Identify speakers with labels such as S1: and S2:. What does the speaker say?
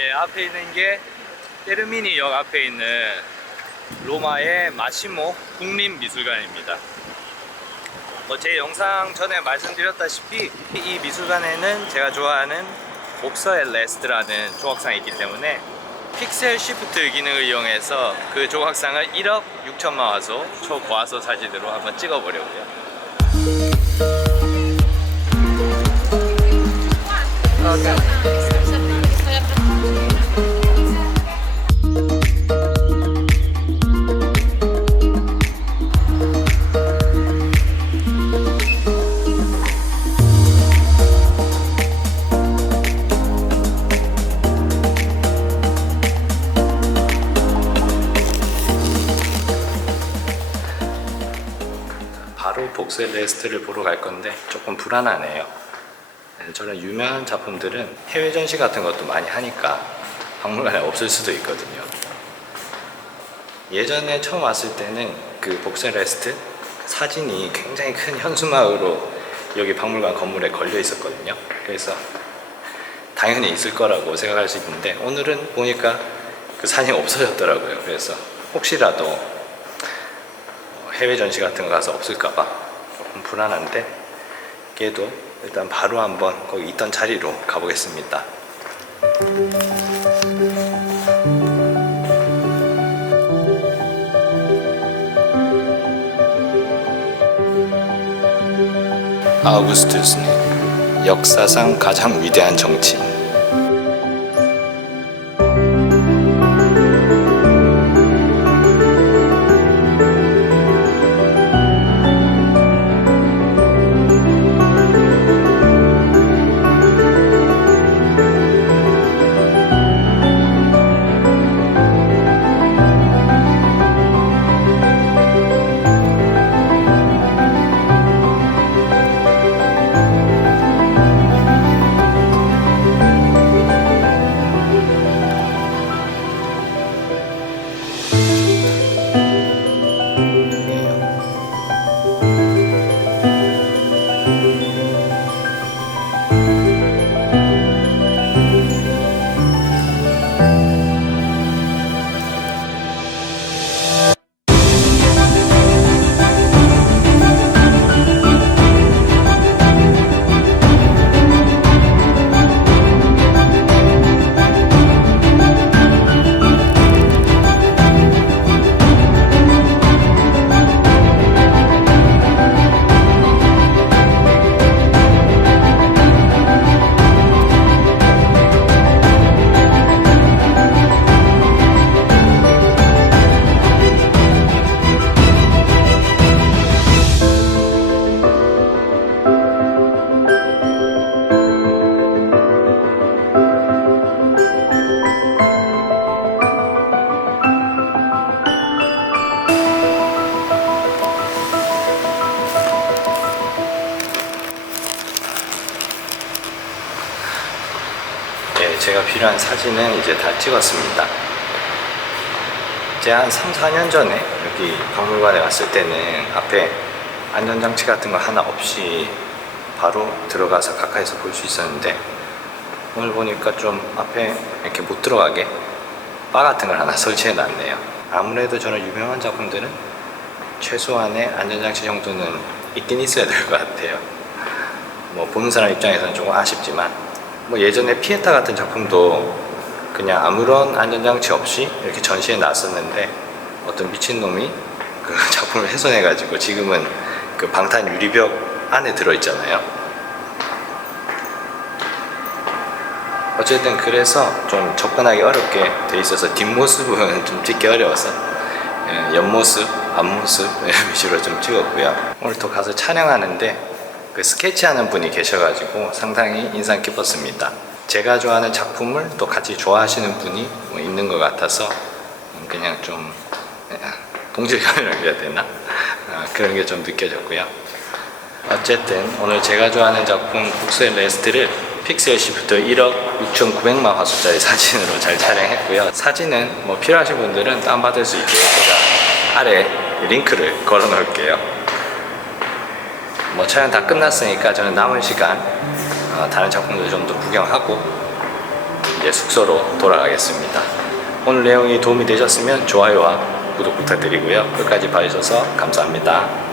S1: 예, 앞에 있는 게 테르미니역 앞에 있는 로마의 마시모 국립미술관입니다. 뭐 제 영상 전에 말씀드렸다시피 이 미술관에는 제가 좋아하는 옵서의 레스트라는 조각상이 있기 때문에 픽셀 시프트 기능을 이용해서 그 조각상을 1억 6천만 화소 초고화소 사진으로 한번 찍어보려고요. 바 복셀 레스트를 보러 갈 건데 조금 불안하네요. 네, 저런 유명한 작품들은 해외 전시 같은 것도 많이 하니까 박물관에 없을 수도 있거든요. 예전에 처음 왔을 때는 그 복셀 레스트 사진이 굉장히 큰 현수막으로 여기 박물관 건물에 걸려 있었거든요. 그래서 당연히 있을 거라고 생각할 수 있는데 오늘은 보니까 그 사진이 없어졌더라고요. 그래서 혹시라도 해외 전시 같은 거 가서 없을까봐 불안한데 그래도 일단 바로 한번 거기 있던 자리로 가보겠습니다. 아우구스투스는 역사상 가장 위대한 정치인. 제가 필요한 사진은 이제 다 찍었습니다. 제가 한 3, 4년 전에 여기 박물관에 왔을 때는 앞에 안전장치 같은 거 하나 없이 바로 들어가서 가까이서 볼 수 있었는데 오늘 보니까 좀 앞에 이렇게 못 들어가게 바 같은 걸 하나 설치해 놨네요. 아무래도 저는 유명한 작품들은 최소한의 안전장치 정도는 있긴 있어야 될 것 같아요. 뭐 보는 사람 입장에서는 조금 아쉽지만 뭐 예전에 피에타 같은 작품도 그냥 아무런 안전장치 없이 이렇게 전시해 놨었는데 어떤 미친놈이 그 작품을 훼손해 가지고 지금은 그 방탄 유리벽 안에 들어 있잖아요. 어쨌든 그래서 좀 접근하기 어렵게 돼 있어서 뒷모습은 좀 찍기 어려워서 예, 옆모습, 앞모습 이런 위주로 좀 찍었고요. 오늘 또 가서 촬영하는데 그 스케치하는 분이 계셔가지고 상당히 인상 깊었습니다. 제가 좋아하는 작품을 또 같이 좋아하시는 분이 뭐 있는 것 같아서 그냥 좀 예, 동질감이라고 해야 되나 아, 그런 게 좀 느껴졌고요. 어쨌든 오늘 제가 좋아하는 작품 북스의 레스트를 픽셀 시프트 1억 6,900만 화소짜리 사진으로 잘 촬영했고요. 사진은 뭐 필요하신 분들은 다운받을 수 있게 제가 아래 링크를 걸어 놓을게요. 뭐 촬영 다 끝났으니까 저는 남은 시간 어, 다른 작품들 좀 더 구경하고 이제 숙소로 돌아가겠습니다. 오늘 내용이 도움이 되셨으면 좋아요와 구독 부탁드리고요. 끝까지 봐주셔서 감사합니다.